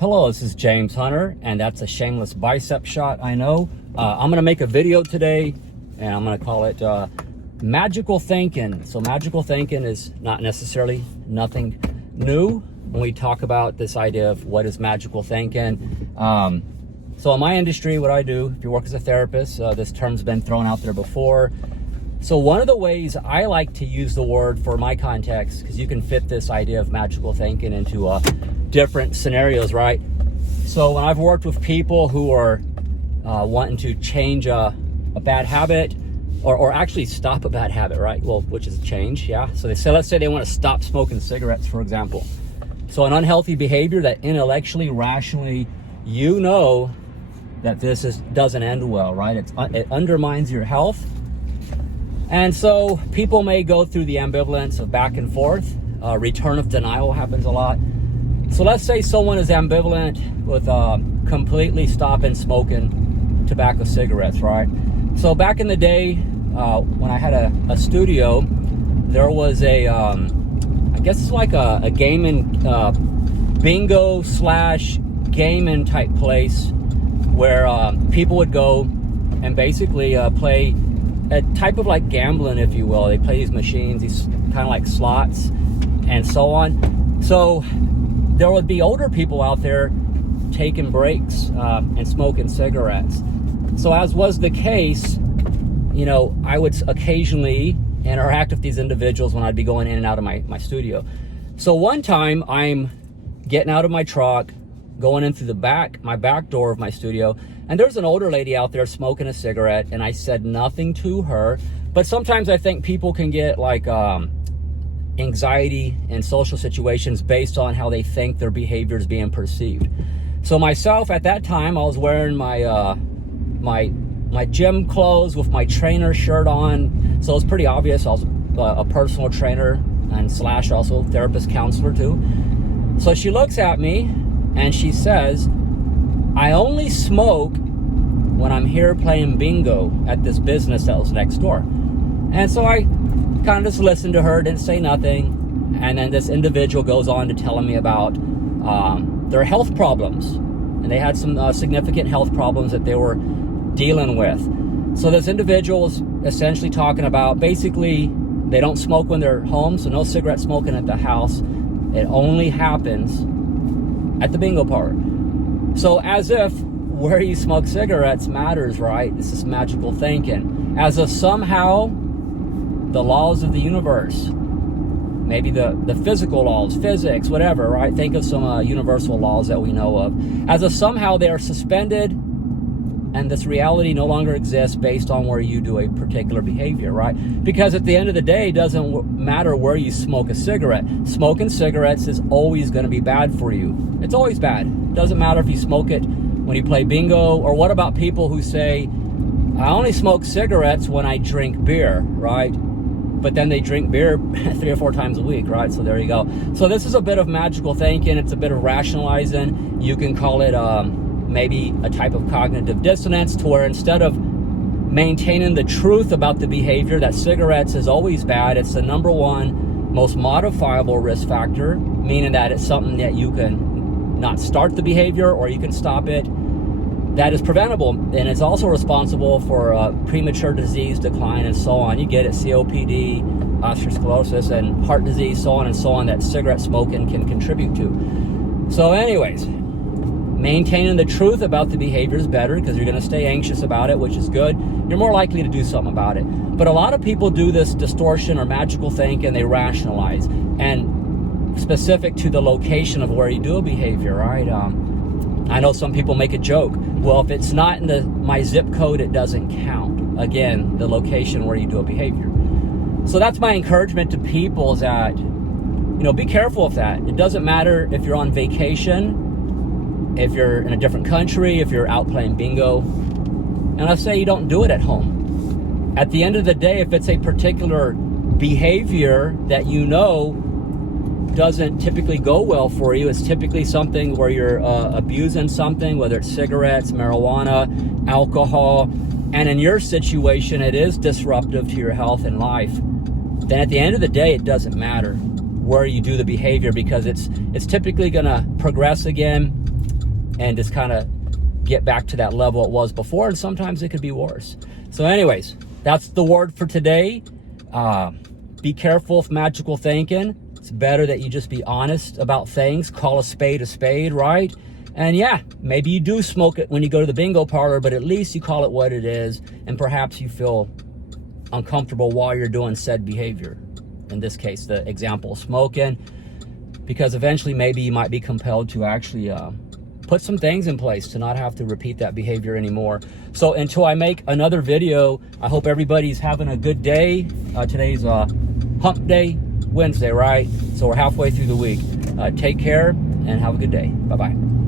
Hello, this is James Hunter, and that's a shameless bicep shot, I know. I'm gonna make a video today, and I'm gonna call it magical thinking. So magical thinking is not necessarily nothing new when we talk about this idea of what is magical thinking. So in my industry, what I do, if you work as a therapist, this term's been thrown out there before. So one of the ways I like to use the word for my context, because you can fit this idea of magical thinking into different scenarios, right? So when I've worked with people who are wanting to change a bad habit or actually stop a bad habit, right? Well, which is change, yeah. So let's say they want to stop smoking cigarettes, for example. So an unhealthy behavior that intellectually, rationally, you know that doesn't end well, right? It undermines your health. And so people may go through the ambivalence of back and forth. Return of denial happens a lot. So let's say someone is ambivalent with completely stopping smoking tobacco cigarettes, right? So back in the day, when I had a studio, there was I guess it's like a gaming, bingo / gaming type place where people would go and basically play a type of like gambling, if you will. They play these machines, these kind of like slots and so on. So there would be older people out there taking breaks and smoking cigarettes. So as was the case, you know, I would occasionally interact with these individuals when I'd be going in and out of my studio. So one time I'm getting out of my truck, going in through my back door of my studio, and there's an older lady out there smoking a cigarette, and I said nothing to her. But sometimes I think people can get like anxiety in social situations based on how they think their behavior is being perceived. So myself at that time, I was wearing my my gym clothes with my trainer shirt on, so it was pretty obvious I was a personal trainer and / also therapist counselor too. So she looks at me and she says, "I only smoke when I'm here playing bingo at this business that was next door." And so I kind of just listened to her, didn't say nothing. And then this individual goes on to telling me about their health problems. And they had some significant health problems that they were dealing with. So this individual was essentially talking about, basically, they don't smoke when they're home, so no cigarette smoking at the house. It only happens at the bingo parlor. So as if where you smoke cigarettes matters, right? This is magical thinking. As if somehow the laws of the universe, maybe the physical laws, physics, whatever, right? Think of some universal laws that we know of. As if somehow they are suspended and this reality no longer exists based on where you do a particular behavior, right? Because at the end of the day, it doesn't matter where you smoke a cigarette. Smoking cigarettes is always going to be bad for you. It's always bad. It doesn't matter if you smoke it when you play bingo, or what about people who say, "I only smoke cigarettes when I drink beer," right? But then they drink beer 3 or 4 times a week, right? So there you go. So this is a bit of magical thinking. It's a bit of rationalizing. You can call it maybe a type of cognitive dissonance, to where instead of maintaining the truth about the behavior that cigarettes is always bad, it's the number one most modifiable risk factor, meaning that it's something that you can not start the behavior or you can stop it, that is preventable, and it's also responsible for premature disease decline and so on. You get it, COPD, atherosclerosis, and heart disease, so on and so on, that cigarette smoking can contribute to. So anyways, maintaining the truth about the behavior is better, because you're going to stay anxious about it, which is good. You're more likely to do something about it. But a lot of people do this distortion or magical think, and they rationalize, and specific to the location of where you do a behavior, right? I know some people make a joke. Well, if it's not in my zip code, it doesn't count. Again, the location where you do a behavior. So that's my encouragement to people, is that, you know, be careful of that. It doesn't matter if you're on vacation, if you're in a different country, if you're out playing bingo. And let's say you don't do it at home. At the end of the day, if it's a particular behavior that you know doesn't typically go well for you, it's typically something where you're abusing something, whether it's cigarettes, marijuana, alcohol, and in your situation it is disruptive to your health and life, then at the end of the day it doesn't matter where you do the behavior, because it's typically going to progress again and just kind of get back to that level it was before, and sometimes it could be worse. So anyways, that's the word for today. Be careful with magical thinking. It's better that you just be honest about things. Call a spade, right? And yeah, maybe you do smoke it when you go to the bingo parlor, but at least you call it what it is, and perhaps you feel uncomfortable while you're doing said behavior. In this case, the example, smoking, because eventually maybe you might be compelled to actually put some things in place to not have to repeat that behavior anymore. So until I make another video, I hope everybody's having a good day. Today's hump day, Wednesday, right? So we're halfway through the week. Take care and have a good day. Bye-bye.